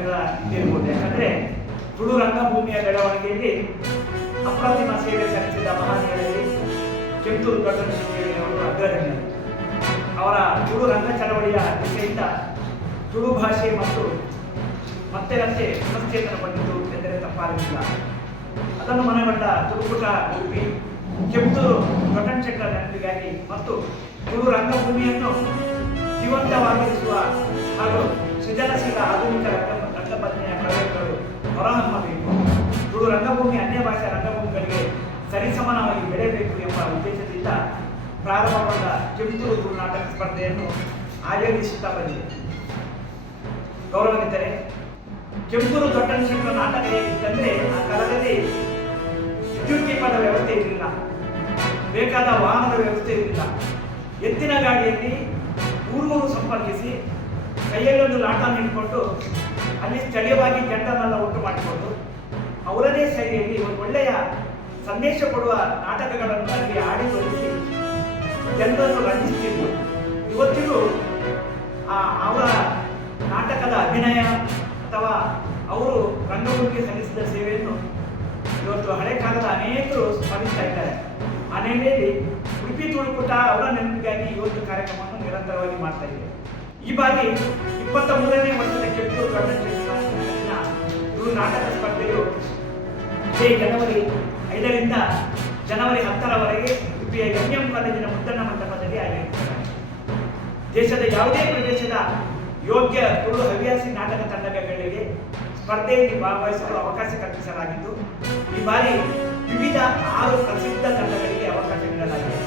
ಸಮ್ಮೇಳನದ ಇದಿರ್ಬೋದು. ಯಾಕಂದರೆ ತುಳು ರಂಗಭೂಮಿಯ ಬೆಳವಣಿಗೆಯಲ್ಲಿ ಅಪ್ರತಿಮ ಸೇವೆ ಸಲ್ಲಿಸಿದ ಮಹನೀಯರಲ್ಲಿ ಕೆಂಪೂರು ದೊಡ್ಡನಶಿಂಗೇರಿಯವರು ಅಗ್ರಗಣ್ಯರು. ಅವರ ತುಳು ರಂಗ ಚಳವಳಿಯ ದಿಸೆಯಿಂದ ತುಳು ಭಾಷೆ ಮತ್ತು ಮತ್ತೆ ಪುನಶ್ಚೇತನಗೊಂಡಿತು ಎಂದರೆ ತಪ್ಪಾಗಲಿಲ್ಲ. ಅದನ್ನು ಮನಗಂಡ ತುಳುಕುಟ ಉಡುಪಿ ಕೆಂಪೂರು ದೊಡ್ಡನಶೆಟ್ಟರ ನೆನಪಿಗಾಗಿ ಮತ್ತು ತುಳು ರಂಗಭೂಮಿಯನ್ನು ಜೀವಂತವಾಗಿರಿಸುವ ಹಾಗೂ ಸೃಜನಶೀಲ ಆಧುನಿಕ ರಂಗಭೂಮಿಯ ಪ್ರಯೋಗಗಳು ಹೊರಹೊಮ್ಮಬೇಕು. ತುಳು ರಂಗಭೂಮಿ ಅನ್ಯ ಭಾಷಾ ರಂಗಭೂಮಿಗಳಿಗೆ ಸರಿಸಮಾನವಾಗಿ ಬೆಳೆಯಬೇಕು ಎಂಬ ಉದ್ದೇಶದಿಂದ ಪ್ರಾರಂಭಗೊಂಡ ಕೆಂಪೂರು ತುಳು ನಾಟಕ ಸ್ಪರ್ಧೆಯನ್ನು ಆಯೋಜಿಸುತ್ತಾ ಬಂದಿದೆ. ಗೌರವವಿದ್ದರೆ ಕೆಂಪೂರು ದೊಡ್ಡನಶೆಟ್ಟರ ನಾಟಕ ಹೇಗಿತ್ತಂದರೆ, ಆ ಕಾಲದಲ್ಲಿ ವಿದ್ಯುದ್ದೀಪದ ವ್ಯವಸ್ಥೆ ಇರಲಿಲ್ಲ, ಬೇಕಾದ ವಾಹನದ ವ್ಯವಸ್ಥೆ ಇರಲಿಲ್ಲ. ಎತ್ತಿನ ಗಾಡಿಯಲ್ಲಿ ಊರು ಸಂಪರ್ಕಿಸಿ ಕೈಯಲ್ಲೊಂದು ಲಾಟ ನೀಡಿಕೊಂಡು ಅಲ್ಲಿ ಸ್ಥಳೀಯವಾಗಿ ಜನರನ್ನೆಲ್ಲ ಒಟ್ಟು ಮಾಡಿಕೊಂಡು ಅವರದೇ ಶೈಲಿಯಲ್ಲಿ ಒಂದು ಒಳ್ಳೆಯ ಸಂದೇಶ ಕೊಡುವ ನಾಟಕಗಳನ್ನು ಅಲ್ಲಿ ಆಡಿ ತೋರಿಸಿ ಜನರನ್ನು ರಂಜಿಸುತ್ತಿದ್ದು, ಇವತ್ತಿಗೂ ಅವರ ನಾಟಕದ ಅಭಿನಯ ಅಥವಾ ಅವರು ರಂಗಭೂಮಿಗೆ ಸಲ್ಲಿಸಿದ ಸೇವೆಯನ್ನು ಇವತ್ತು ಹಳೆ ಕಾಲದ ಅನೇಕರು ಸ್ಮರಿಸ್ತಾ ಇದ್ದಾರೆ. ಆ ನೆಲೆಯಲ್ಲಿ ಉಡುಪಿ ತುಳುಕುಟ ಅವರ ನೆನಪಿಗಾಗಿ ಈ ಒಂದು ಕಾರ್ಯಕ್ರಮವನ್ನು ನಿರಂತರವಾಗಿ ಮಾಡ್ತಾ ಇದೆ. ಈ ಬಾರಿ 23ನೇ ವರ್ಷದ ಕೆಂಪೂರು ದೊಡ್ಡನಶೆಟ್ಟರ ತುಳು ನಾಟಕ ಸ್ಪರ್ಧೆಯು ಇದೇ ಜನವರಿ 5ರಿಂದ ಜನವರಿ 10ರವರೆಗೆ ಉಡುಪಿಯ ಎಂಎಂ ಕಾಲೇಜಿನ ಮುದ್ದಣ್ಣ ಮಂಟಪದಲ್ಲಿ ಆಯೋಜಿಸಲಾಗಿದೆ. ದೇಶದ ಯಾವುದೇ ಪ್ರದೇಶದ ಯೋಗ್ಯ ತುಳು ಹವ್ಯಾಸಿ ನಾಟಕ ತಂಡಗಳಿಗೆ ಸ್ಪರ್ಧೆಯಲ್ಲಿ ಭಾಗವಹಿಸಲು ಅವಕಾಶ ಕಲ್ಪಿಸಲಾಗಿದ್ದು, ಈ ಬಾರಿ ವಿವಿಧ 6 ಪ್ರಸಿದ್ಧ ತಂಡಗಳಿಗೆ ಅವಕಾಶ ನೀಡಲಾಗಿದೆ.